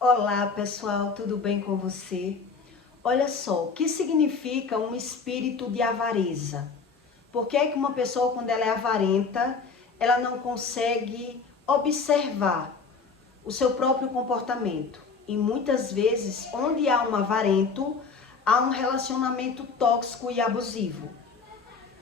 Olá pessoal, tudo bem com você? Olha só, o que significa um espírito de avareza? Por que é que uma pessoa, quando ela é avarenta, ela não consegue observar o seu próprio comportamento? E muitas vezes, onde há um avarento, há um relacionamento tóxico e abusivo.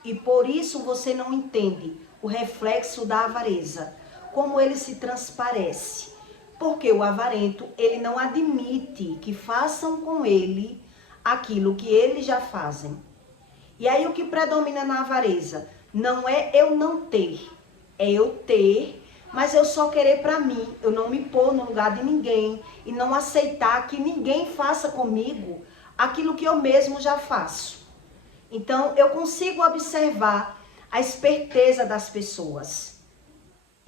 E por isso você não entende o reflexo da avareza, como ele se transparece. Porque o avarento, ele não admite que façam com ele aquilo que eles já fazem. E aí o que predomina na avareza? Não é eu não ter, é eu ter, mas eu só querer para mim, eu não me pôr no lugar de ninguém e não aceitar que ninguém faça comigo aquilo que eu mesmo já faço. Então, eu consigo observar a esperteza das pessoas.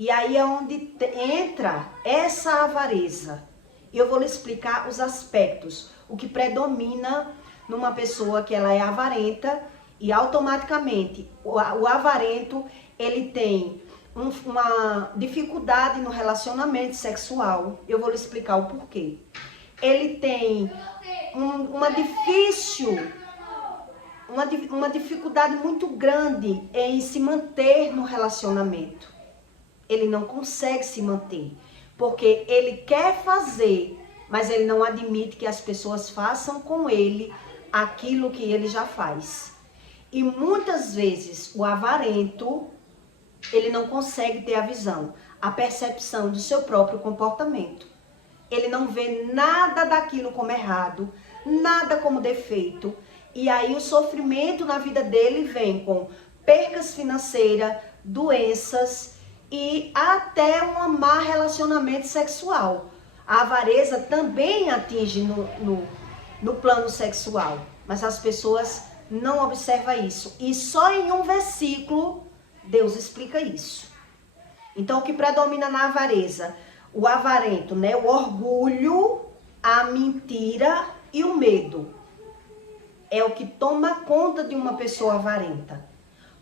E aí é onde entra essa avareza. E eu vou lhe explicar os aspectos, o que predomina numa pessoa que ela é avarenta e automaticamente o avarento, ele tem uma dificuldade no relacionamento sexual. Eu vou lhe explicar o porquê. Ele tem uma dificuldade muito grande em se manter no relacionamento. Ele não consegue se manter, porque ele quer fazer, mas ele não admite que as pessoas façam com ele aquilo que ele já faz. E muitas vezes o avarento, ele não consegue ter a visão, a percepção do seu próprio comportamento. Ele não vê nada daquilo como errado, nada como defeito. E aí o sofrimento na vida dele vem com percas financeiras, doenças e até um má relacionamento sexual. A avareza também atinge no plano sexual, mas as pessoas não observam isso. E só em um versículo Deus explica isso. Então o que predomina na avareza? O avarento, né? O orgulho, a mentira e o medo. É o que toma conta de uma pessoa avarenta.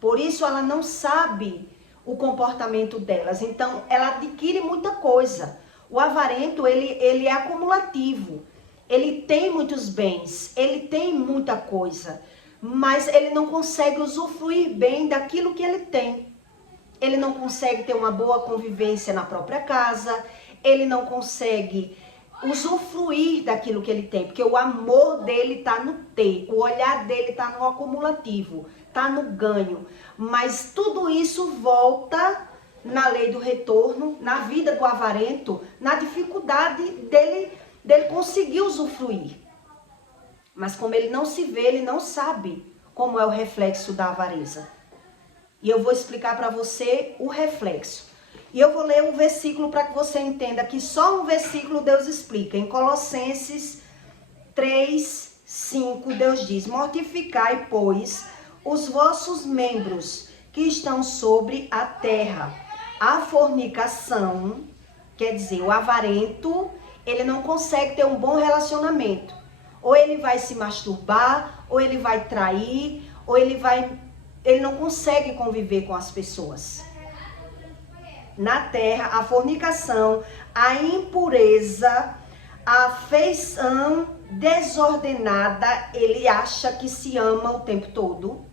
Por isso ela não sabe o comportamento delas. Então ela adquire muita coisa. O avarento, ele é acumulativo. Ele tem muitos bens, ele tem muita coisa. Mas ele não consegue usufruir bem daquilo que ele tem. Ele não consegue ter uma boa convivência na própria casa. Ele não consegue usufruir daquilo que ele tem, porque o amor dele está no ter, o olhar dele está no acumulativo, está no ganho, mas tudo isso volta na lei do retorno, na vida do avarento, na dificuldade dele conseguir usufruir. Mas como ele não se vê, ele não sabe como é o reflexo da avareza. E eu vou explicar para você o reflexo. E eu vou ler um versículo para que você entenda que só um versículo Deus explica. Em Colossenses 3, 5, Deus diz: mortificai, pois, os vossos membros que estão sobre a terra. A fornicação, quer dizer, o avarento, ele não consegue ter um bom relacionamento. Ou ele vai se masturbar, ou ele vai trair, ou ele não consegue conviver com as pessoas. Na terra, a fornicação, a impureza, a afeição desordenada, ele acha que se ama o tempo todo,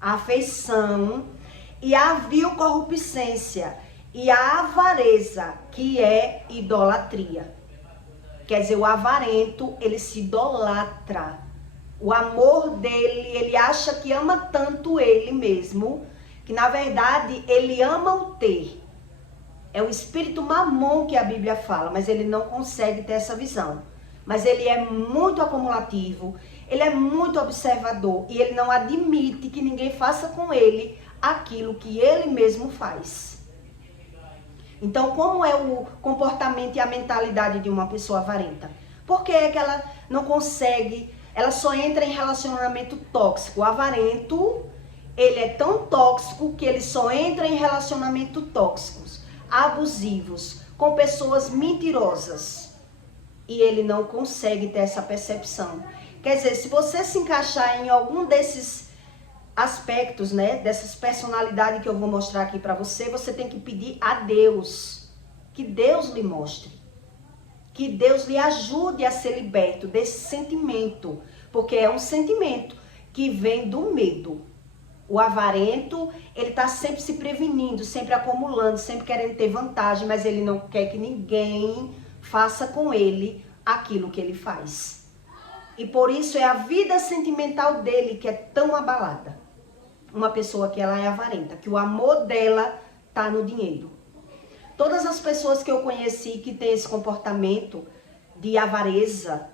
a afeição, e a vil corruptência, e a avareza, que é idolatria. Quer dizer, o avarento, ele se idolatra. O amor dele, ele acha que ama tanto ele mesmo, que na verdade ele ama o ter. É o espírito mamon que a Bíblia fala, mas ele não consegue ter essa visão. Mas ele é muito acumulativo, ele é muito observador e ele não admite que ninguém faça com ele aquilo que ele mesmo faz. Então, como é o comportamento e a mentalidade de uma pessoa avarenta? Por que é que ela não consegue, ela só entra em relacionamento tóxico? O avarento, ele é tão tóxico que ele só entra em relacionamento tóxicos, abusivos, com pessoas mentirosas. E ele não consegue ter essa percepção. Quer dizer, se você se encaixar em algum desses aspectos, né, dessas personalidades que eu vou mostrar aqui para você, você tem que pedir a Deus, que Deus lhe mostre, que Deus lhe ajude a ser liberto desse sentimento, porque é um sentimento que vem do medo. O avarento, ele está sempre se prevenindo, sempre acumulando, sempre querendo ter vantagem, mas ele não quer que ninguém faça com ele aquilo que ele faz. E por isso é a vida sentimental dele que é tão abalada. Uma pessoa que ela é avarenta, que o amor dela está no dinheiro. Todas as pessoas que eu conheci que têm esse comportamento de avareza,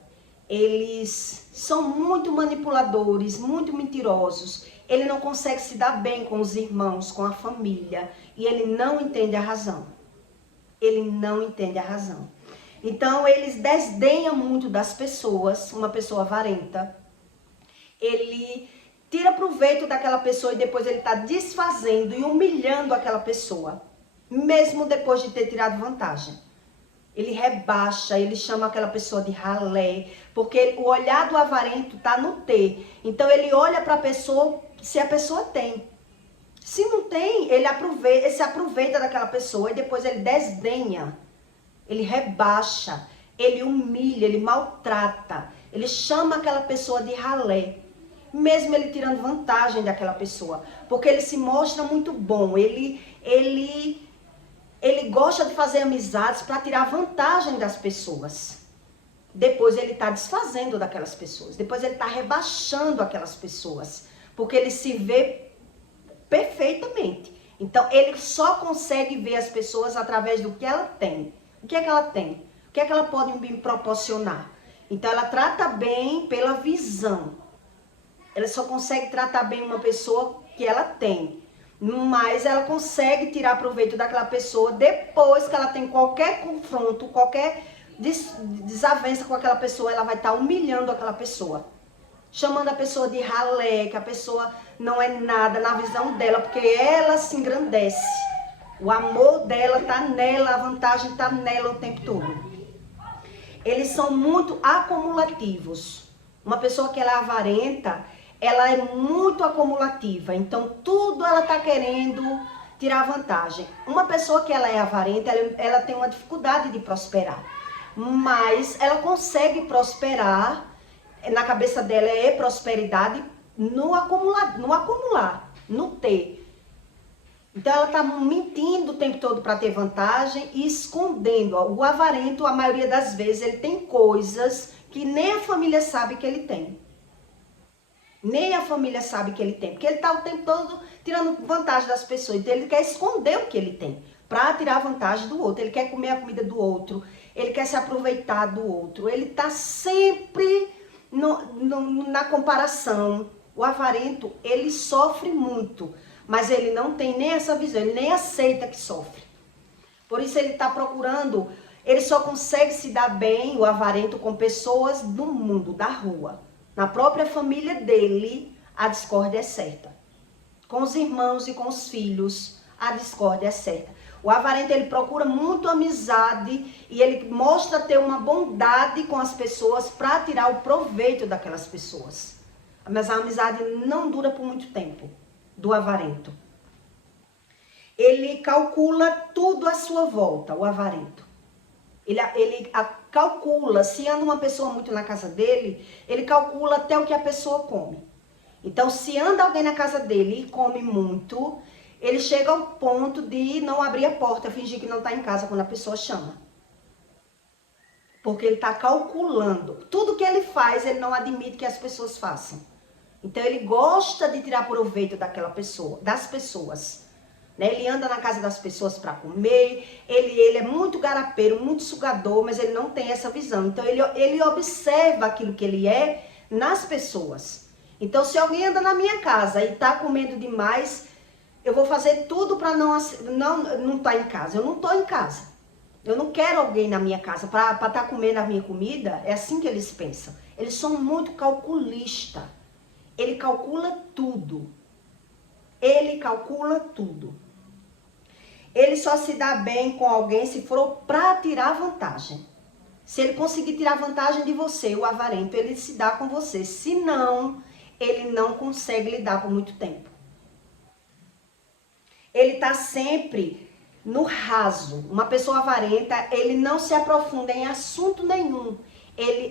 eles são muito manipuladores, muito mentirosos. Ele não consegue se dar bem com os irmãos, com a família. E ele não entende a razão. Ele não entende a razão. Então, eles desdenham muito das pessoas. Uma pessoa avarenta. Ele tira proveito daquela pessoa e depois ele está desfazendo e humilhando aquela pessoa. Mesmo depois de ter tirado vantagem. Ele rebaixa, ele chama aquela pessoa de ralé, porque o olhar do avarento está no ter. Então ele olha para a pessoa se a pessoa tem. Se não tem, ele se aproveita daquela pessoa e depois ele desdenha, ele rebaixa, ele humilha, ele maltrata, ele chama aquela pessoa de ralé. Mesmo ele tirando vantagem daquela pessoa, porque ele se mostra muito bom, ele gosta de fazer amizades para tirar vantagem das pessoas. Depois ele está desfazendo daquelas pessoas. Depois ele está rebaixando aquelas pessoas. Porque ele se vê perfeitamente. Então ele só consegue ver as pessoas através do que ela tem. O que é que ela tem? O que é que ela pode me proporcionar? Então ela trata bem pela visão. Ela só consegue tratar bem uma pessoa que ela tem. Mas ela consegue tirar proveito daquela pessoa depois que ela tem qualquer confronto, qualquer desavença com aquela pessoa, ela vai estar humilhando aquela pessoa. Chamando a pessoa de ralé, que a pessoa não é nada na visão dela, porque ela se engrandece. O amor dela está nela, a vantagem está nela o tempo todo. Eles são muito acumulativos. Uma pessoa que ela é avarenta, ela é muito acumulativa, então tudo ela está querendo tirar vantagem. Uma pessoa que ela é avarenta, ela tem uma dificuldade de prosperar, mas ela consegue prosperar, na cabeça dela é prosperidade no acumular, no ter. Então ela está mentindo o tempo todo para ter vantagem e escondendo. O avarento, a maioria das vezes, ele tem coisas que nem a família sabe que ele tem. Nem a família sabe que ele tem, porque ele está o tempo todo tirando vantagem das pessoas. Então ele quer esconder o que ele tem, para tirar vantagem do outro. Ele quer comer a comida do outro, ele quer se aproveitar do outro. Ele está sempre na comparação. O avarento, ele sofre muito, mas ele não tem nem essa visão, ele nem aceita que sofre. Por isso ele está procurando, ele só consegue se dar bem, o avarento, com pessoas do mundo, da rua. Na própria família dele, a discórdia é certa. Com os irmãos e com os filhos, a discórdia é certa. O avarento, ele procura muito amizade e ele mostra ter uma bondade com as pessoas para tirar o proveito daquelas pessoas. Mas a amizade não dura por muito tempo, do avarento. Ele calcula tudo à sua volta, o avarento. Ele calcula, se anda uma pessoa muito na casa dele, ele calcula até o que a pessoa come. Então, se anda alguém na casa dele e come muito, ele chega ao ponto de não abrir a porta, fingir que não está em casa quando a pessoa chama. Porque ele está calculando. Tudo que ele faz, ele não admite que as pessoas façam. Então, ele gosta de tirar proveito daquela pessoa, das pessoas. Ele anda na casa das pessoas para comer, ele é muito garapeiro, muito sugador, mas ele não tem essa visão. Então, ele observa aquilo que ele é nas pessoas. Então, se alguém anda na minha casa e está comendo demais, eu vou fazer tudo para não estar em casa. Eu não estou em casa. Eu não quero alguém na minha casa para estar comendo a minha comida. É assim que eles pensam. Eles são muito calculistas. Ele calcula tudo. Ele calcula tudo. Ele só se dá bem com alguém se for para tirar vantagem. Se ele conseguir tirar vantagem de você, o avarento, ele se dá com você. Se não, ele não consegue lidar por muito tempo. Ele está sempre no raso. Uma pessoa avarenta, ele não se aprofunda em assunto nenhum.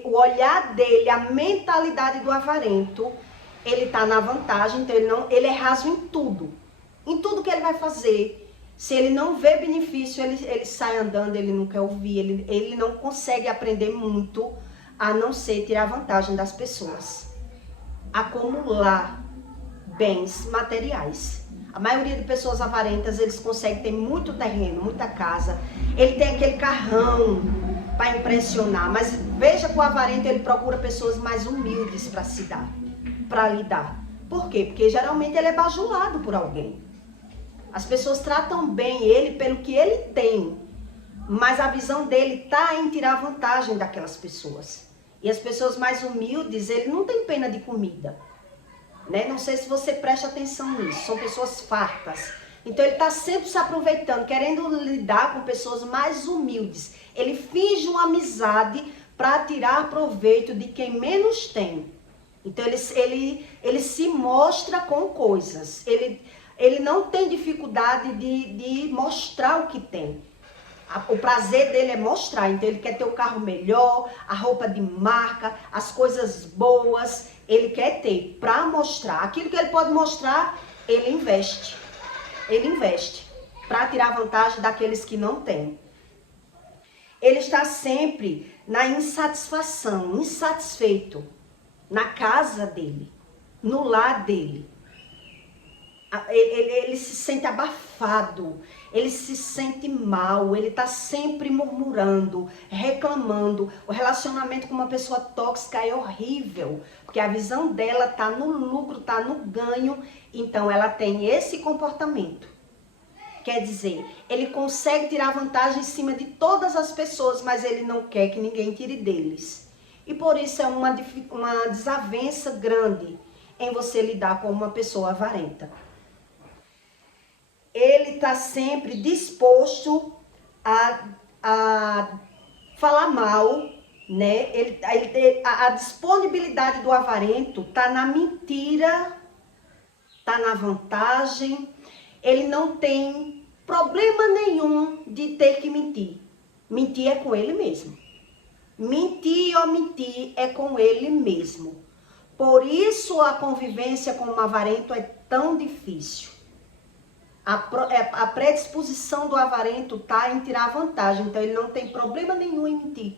O olhar dele, a mentalidade do avarento, ele tá na vantagem, então ele é raso em tudo. Em tudo que ele vai fazer. Se ele não vê benefício, ele sai andando, ele não quer ouvir, ele não consegue aprender muito, a não ser tirar vantagem das pessoas. Acumular bens materiais. A maioria de pessoas avarentas, eles conseguem ter muito terreno, muita casa. Ele tem aquele carrão para impressionar, mas veja que o avarento, ele procura pessoas mais humildes para se dar, para lidar. Por quê? Porque geralmente ele é bajulado por alguém. As pessoas tratam bem ele pelo que ele tem, mas a visão dele está em tirar vantagem daquelas pessoas. E as pessoas mais humildes, ele não tem pena de comida. Né? Não sei se você presta atenção nisso, são pessoas fartas. Então ele está sempre se aproveitando, querendo lidar com pessoas mais humildes. Ele finge uma amizade para tirar proveito de quem menos tem. Então ele se mostra com coisas. Ele não tem dificuldade de mostrar o que tem. O prazer dele é mostrar. Então ele quer ter o carro melhor, a roupa de marca, as coisas boas. Ele quer ter para mostrar. Aquilo que ele pode mostrar, ele investe. Ele investe para tirar vantagem daqueles que não têm. Ele está sempre na insatisfação, insatisfeito na casa dele, no lar dele. Ele se sente abafado, ele se sente mal, ele está sempre murmurando, reclamando. O relacionamento com uma pessoa tóxica é horrível, porque a visão dela está no lucro, está no ganho, então ela tem esse comportamento. Quer dizer, ele consegue tirar vantagem em cima de todas as pessoas, mas ele não quer que ninguém tire deles. E por isso é uma desavença grande em você lidar com uma pessoa avarenta. Ele está sempre disposto a falar mal, né? A disponibilidade do avarento está na mentira, está na vantagem. Ele não tem problema nenhum de ter que mentir. Mentir é com ele mesmo. Mentir e omitir é com ele mesmo. Por isso a convivência com o avarento é tão difícil. A predisposição do avarento está em tirar vantagem, então ele não tem problema nenhum em mentir.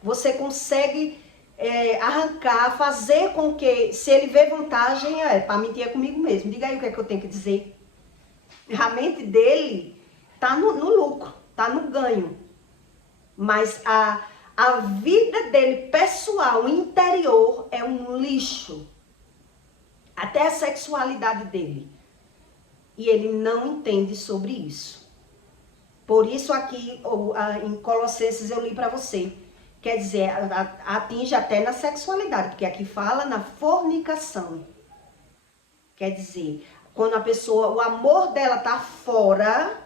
Você consegue arrancar, fazer com que, se ele vê vantagem, para mentir é comigo mesmo. Diga aí o que é que eu tenho que dizer. A mente dele está no lucro, está no ganho. Mas a vida dele pessoal, interior, é um lixo. Até a sexualidade dele. E ele não entende sobre isso. Por isso aqui, em Colossenses, eu li para você. Quer dizer, atinge até na sexualidade, porque aqui fala na fornicação. Quer dizer, quando a pessoa, o amor dela está fora,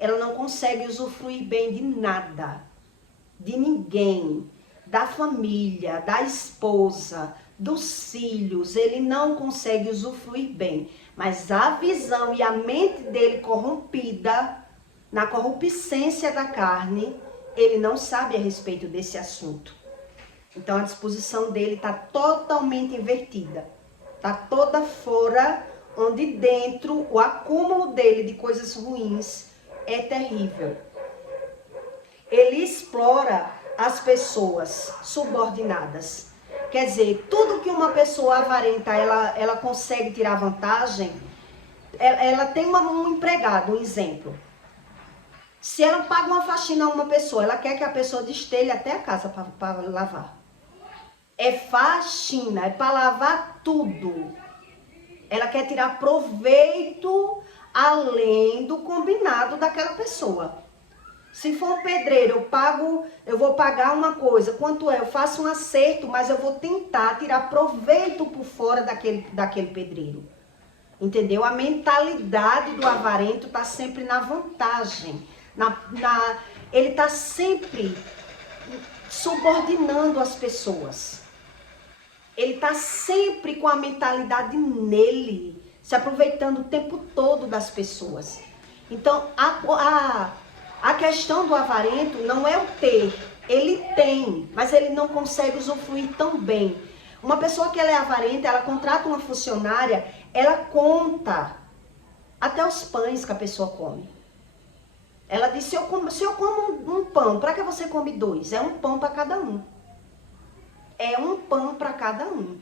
ela não consegue usufruir bem de nada. De ninguém. Da família, da esposa, dos filhos, ele não consegue usufruir bem. Mas a visão e a mente dele corrompida, na corrupcência da carne, ele não sabe a respeito desse assunto. Então a disposição dele está totalmente invertida. Está toda fora, onde dentro o acúmulo dele de coisas ruins é terrível. Ele explora as pessoas subordinadas. Quer dizer, tudo que uma pessoa avarenta, ela consegue tirar vantagem, ela tem um empregado, um exemplo. Se ela paga uma faxina a uma pessoa, ela quer que a pessoa destelhe até a casa para lavar. É faxina, é para lavar tudo. Ela quer tirar proveito além do combinado daquela pessoa. Se for um pedreiro, eu vou pagar uma coisa. Quanto é? Eu faço um acerto, mas eu vou tentar tirar proveito por fora daquele pedreiro. Entendeu? A mentalidade do avarento está sempre na vantagem. Ele está sempre subordinando as pessoas. Ele está sempre com a mentalidade nele. se aproveitando o tempo todo das pessoas. Então, a questão do avarento não é o ter, ele tem, mas ele não consegue usufruir tão bem. Uma pessoa que ela é avarenta, ela contrata uma funcionária, ela conta até os pães que a pessoa come. Ela diz, se eu como um pão, para que você come 2? É um pão para cada um. É um pão para cada um.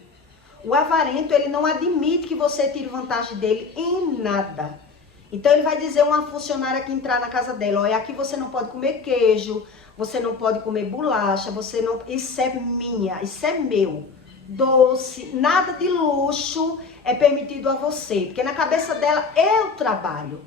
O avarento, ele não admite que você tire vantagem dele em nada. Então, ele vai dizer a uma funcionária que entrar na casa dela, olha, aqui você não pode comer queijo, você não pode comer bolacha, isso é minha, isso é meu. Doce, nada de luxo é permitido a você. Porque na cabeça dela, eu trabalho.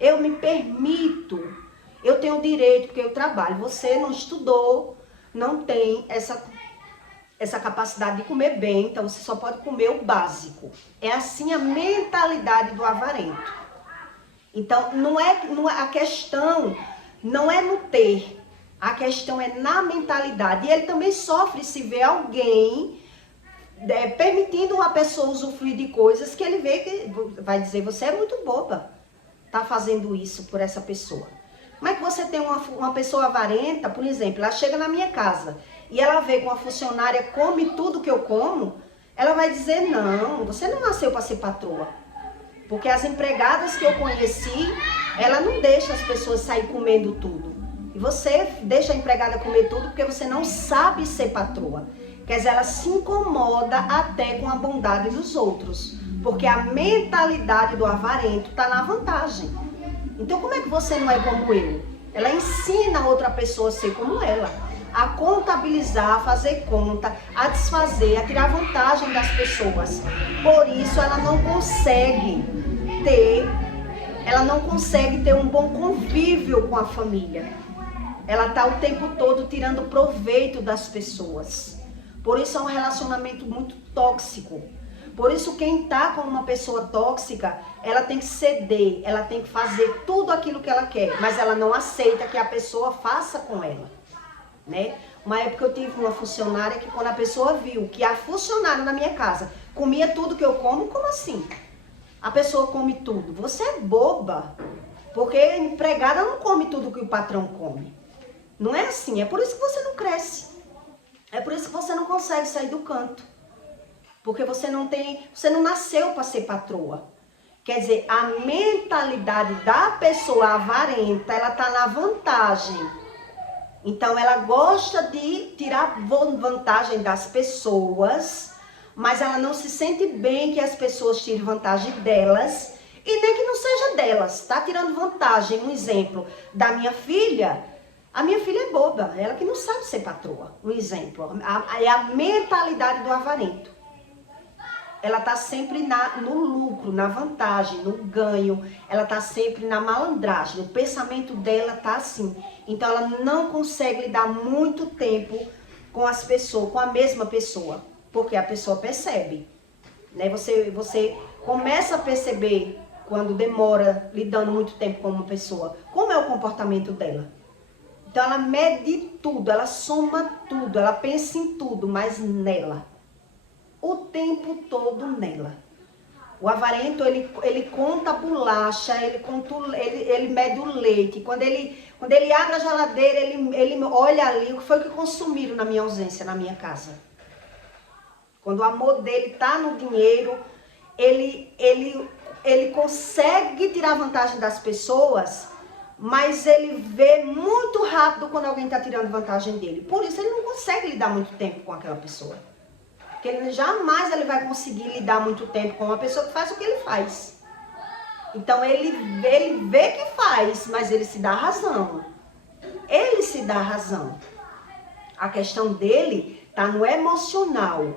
Eu me permito. Eu tenho direito porque eu trabalho. Você não estudou, não tem essa capacidade de comer bem, então você só pode comer o básico. É assim a mentalidade do avarento. Então, a questão não é no ter, a questão é na mentalidade. E ele também sofre se vê alguém permitindo uma pessoa usufruir de coisas que ele vê que vai dizer, você é muito boba, tá fazendo isso por essa pessoa. Como é que você tem uma pessoa avarenta, por exemplo, ela chega na minha casa e ela vê que uma funcionária come tudo que eu como, ela vai dizer, não, você não nasceu para ser patroa. Porque as empregadas que eu conheci, ela não deixa as pessoas sair comendo tudo. E você deixa a empregada comer tudo porque você não sabe ser patroa. Quer dizer, ela se incomoda até com a bondade dos outros. Porque a mentalidade do avarento está na vantagem. Então, como é que você não é como eu? Ela ensina outra pessoa a ser como ela. A contabilizar, a fazer conta, a desfazer, a tirar vantagem das pessoas. Por isso, ela não consegue ter um bom convívio com a família. Ela está o tempo todo tirando proveito das pessoas. Por isso é um relacionamento muito tóxico. Por isso quem está com uma pessoa tóxica, ela tem que ceder, ela tem que fazer tudo aquilo que ela quer, mas ela não aceita que a pessoa faça com ela, né? Uma época eu tive uma funcionária que quando a pessoa viu que a funcionária na minha casa comia tudo que eu como assim? A pessoa come tudo. Você é boba, porque a empregada não come tudo que o patrão come. Não é assim, é por isso que você não cresce. É por isso que você não consegue sair do canto. Porque você não nasceu para ser patroa. Quer dizer, a mentalidade da pessoa avarenta, ela tá na vantagem. Então, ela gosta de tirar vantagem das pessoas, mas ela não se sente bem que as pessoas tirem vantagem delas, e nem que não seja delas. Tá tirando vantagem, um exemplo, da minha filha. A minha filha é boba, ela que não sabe ser patroa. Um exemplo, é a mentalidade do avarento. Ela tá sempre no lucro, na vantagem, no ganho. Ela tá sempre na malandragem. O pensamento dela tá assim. Então ela não consegue lidar muito tempo com as pessoas, com a mesma pessoa. Porque a pessoa percebe, né? Você começa a perceber quando demora lidando muito tempo com uma pessoa. Como é o comportamento dela? Então ela mede tudo, ela soma tudo, ela pensa em tudo, mas nela. O tempo todo nela. O avarento, ele conta a bolacha, ele mede o leite. Quando ele abre a geladeira, ele olha ali o que foi que consumiram na minha ausência, na minha casa. Quando o amor dele está no dinheiro, ele consegue tirar vantagem das pessoas, mas ele vê muito rápido quando alguém está tirando vantagem dele. Por isso ele não consegue lidar muito tempo com aquela pessoa. Porque ele jamais vai conseguir lidar muito tempo com uma pessoa que faz o que ele faz. Então ele vê que faz, mas ele se dá razão. Ele se dá razão. A questão dele está no emocional.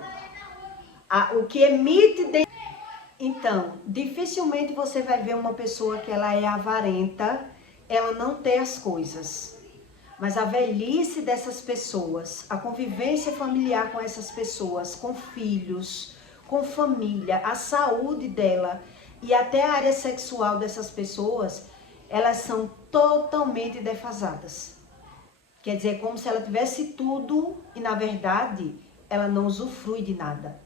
O que emite dentro. Então, dificilmente você vai ver uma pessoa que ela é avarenta, ela não ter as coisas. Mas a velhice dessas pessoas, a convivência familiar com essas pessoas, com filhos, com família, a saúde dela e até a área sexual dessas pessoas, elas são totalmente defasadas. Quer dizer, como se ela tivesse tudo e, na verdade, ela não usufrui de nada.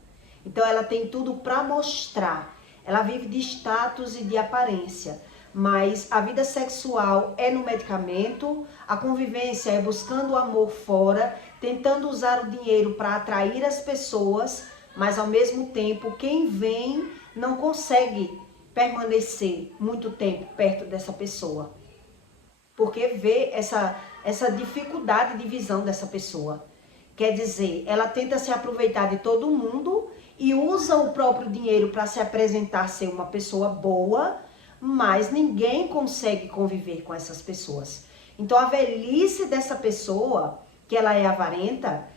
Então, ela tem tudo para mostrar. ela vive de status e de aparência. Mas a vida sexual é no medicamento, a convivência é buscando o amor fora, tentando usar o dinheiro para atrair as pessoas, mas ao mesmo tempo quem vem não consegue permanecer muito tempo perto dessa pessoa. Porque vê essa dificuldade de visão dessa pessoa. Quer dizer, ela tenta se aproveitar de todo mundo e usa o próprio dinheiro para se apresentar ser uma pessoa boa, mas ninguém consegue conviver com essas pessoas. Então a velhice dessa pessoa, que ela é avarenta,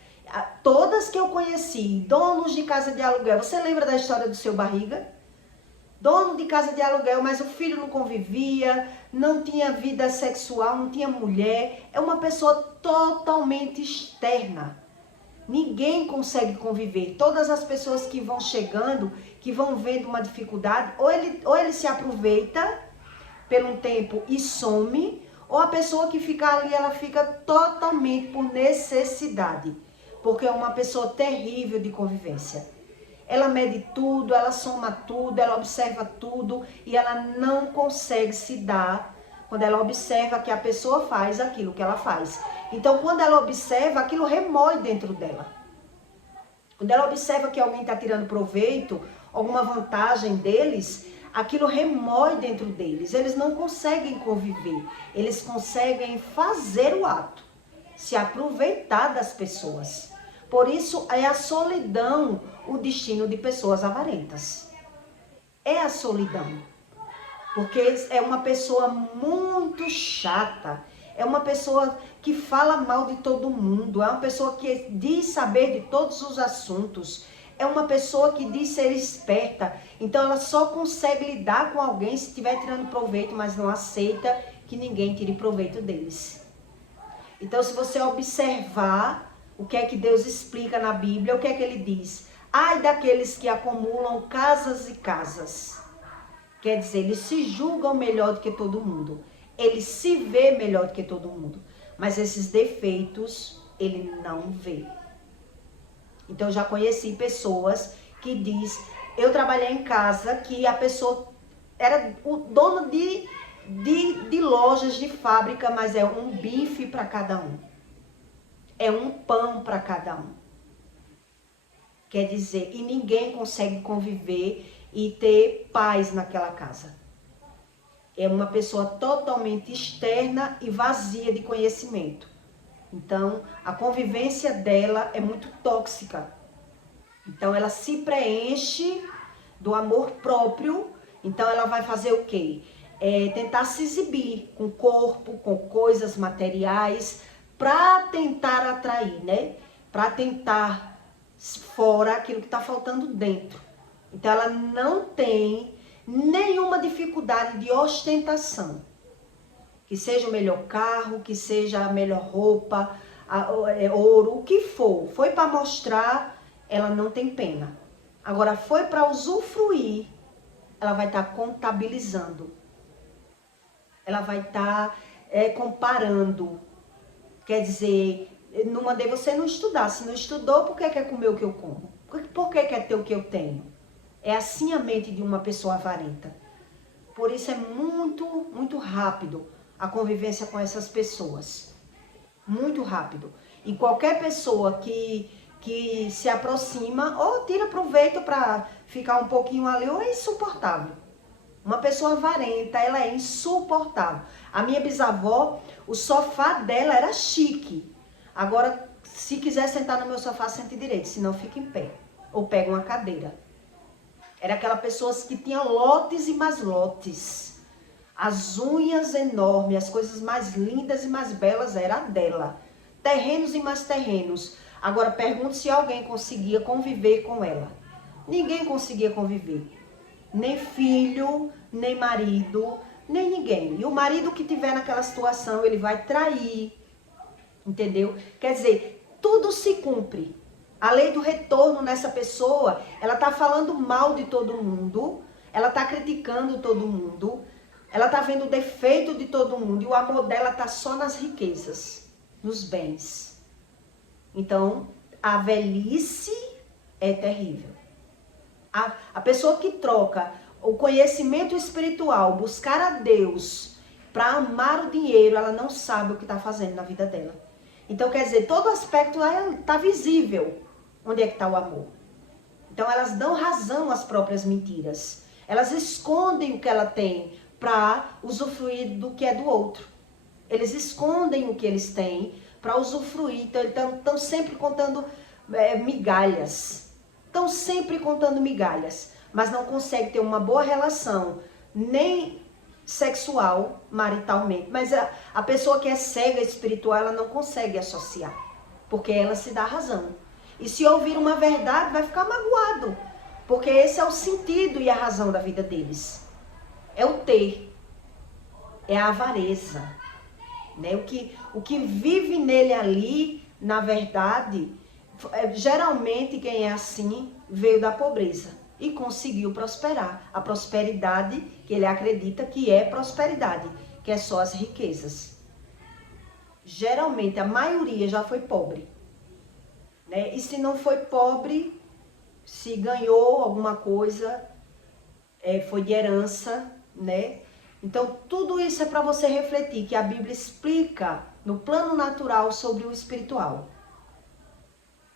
todas que eu conheci, donos de casa de aluguel, você lembra da história do seu barriga? Dono de casa de aluguel, mas o filho não convivia, não tinha vida sexual, não tinha mulher, é uma pessoa totalmente externa. Ninguém consegue conviver. Todas as pessoas que vão chegando, que vão vendo uma dificuldade, ou ele se aproveita por um tempo e some, ou a pessoa que fica ali, ela fica totalmente por necessidade, porque é uma pessoa terrível de convivência. Ela mede tudo, ela soma tudo, ela observa tudo e ela não consegue se dar quando ela observa que a pessoa faz aquilo que ela faz. Então, quando ela observa, aquilo remói dentro dela. Quando ela observa que alguém está tirando proveito, alguma vantagem deles, aquilo remói dentro deles. Eles não conseguem conviver, eles conseguem fazer o ato, se aproveitar das pessoas. Por isso, é a solidão o destino de pessoas avarentas. É a solidão. Porque é uma pessoa muito chata. É uma pessoa que fala mal de todo mundo. É uma pessoa que diz saber de todos os assuntos. É uma pessoa que diz ser esperta. Então, ela só consegue lidar com alguém se estiver tirando proveito, mas não aceita que ninguém tire proveito deles. Então, se você observar o que é que Deus explica na Bíblia, o que é que ele diz? Ai daqueles que acumulam casas e casas. Quer dizer, eles se julgam melhor do que todo mundo. Ele se vê melhor do que todo mundo. Mas esses defeitos, ele não vê. Então, eu já conheci pessoas que diz, eu trabalhei em casa que a pessoa era o dono de lojas, de fábrica, mas é um bife para cada um. É um pão para cada um. Quer dizer, e ninguém consegue conviver e ter paz naquela casa. É uma pessoa totalmente externa e vazia de conhecimento. Então, a convivência dela é muito tóxica. Então, ela se preenche do amor próprio. Então, ela vai fazer o quê? Tentar se exibir com o corpo, com coisas materiais, para tentar atrair, né? Para tentar fora aquilo que está faltando dentro. Então, ela não tem nenhuma dificuldade de ostentação. Que seja o melhor carro, que seja a melhor roupa, ouro, o que for. Foi para mostrar, ela não tem pena. Agora, foi para usufruir, ela vai estar contabilizando. Ela vai estar comparando. Quer dizer, não mandei você não estudar. Se não estudou, por que quer comer o que eu como? Por que quer ter o que eu tenho? É assim a mente de uma pessoa avarenta. Por isso é muito, muito rápido a convivência com essas pessoas. Muito rápido. E qualquer pessoa que se aproxima, ou tira proveito para ficar um pouquinho ali, ou é insuportável. Uma pessoa avarenta, ela é insuportável. A minha bisavó, o sofá dela era chique. Agora, se quiser sentar no meu sofá, sente direito, senão fica em pé. Ou pega uma cadeira. Era aquela pessoa que tinha lotes e mais lotes. As unhas enormes, as coisas mais lindas e mais belas era a dela. Terrenos e mais terrenos. Agora, pergunto se alguém conseguia conviver com ela. Ninguém conseguia conviver. Nem filho, nem marido, nem ninguém. E o marido que tiver naquela situação, ele vai trair. Entendeu? Quer dizer, tudo se cumpre. A lei do retorno nessa pessoa, ela tá falando mal de todo mundo, ela tá criticando todo mundo, ela tá vendo o defeito de todo mundo e o amor dela tá só nas riquezas, nos bens. Então, a velhice é terrível. A pessoa que troca o conhecimento espiritual, buscar a Deus para amar o dinheiro, ela não sabe o que está fazendo na vida dela. Então, quer dizer, todo aspecto está visível. Onde é que está o amor? Então, elas dão razão às próprias mentiras. Elas escondem o que ela tem para usufruir do que é do outro. Eles escondem o que eles têm para usufruir. Então, eles estão sempre contando migalhas. Estão sempre contando migalhas. Mas não conseguem ter uma boa relação, nem sexual, maritalmente. Mas a pessoa que é cega espiritual, ela não consegue associar. Porque ela se dá razão. E se ouvir uma verdade, vai ficar magoado. Porque esse é o sentido e a razão da vida deles. É o ter. É a avareza. Né? O que vive nele ali, na verdade, geralmente quem é assim veio da pobreza e conseguiu prosperar. A prosperidade que ele acredita que é prosperidade, que é só as riquezas. Geralmente a maioria já foi pobre. Né? E se não foi pobre, se ganhou alguma coisa, foi de herança, né? Então, tudo isso é para você refletir, que a Bíblia explica no plano natural sobre o espiritual.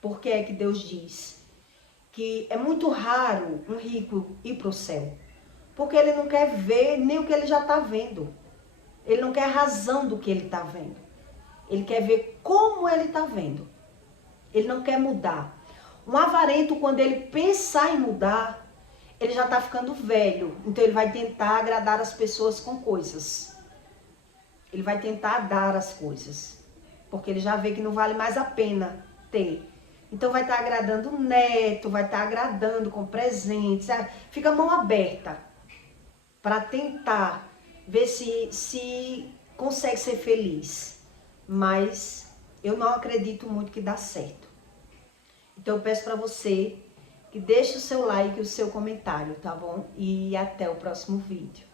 Por que é que Deus diz que é muito raro um rico ir para o céu? Porque ele não quer ver nem o que ele já está vendo. Ele não quer a razão do que ele está vendo. Ele quer ver como ele está vendo. Ele não quer mudar. Um avarento, quando ele pensar em mudar, ele já está ficando velho. Então ele vai tentar agradar as pessoas com coisas. Ele vai tentar dar as coisas. Porque ele já vê que não vale mais a pena ter. Então vai estar agradando o neto, vai estar agradando com presentes. Fica a mão aberta para tentar ver se consegue ser feliz. Mas eu não acredito muito que dá certo. Então eu peço para você que deixe o seu like e o seu comentário, tá bom? E até o próximo vídeo.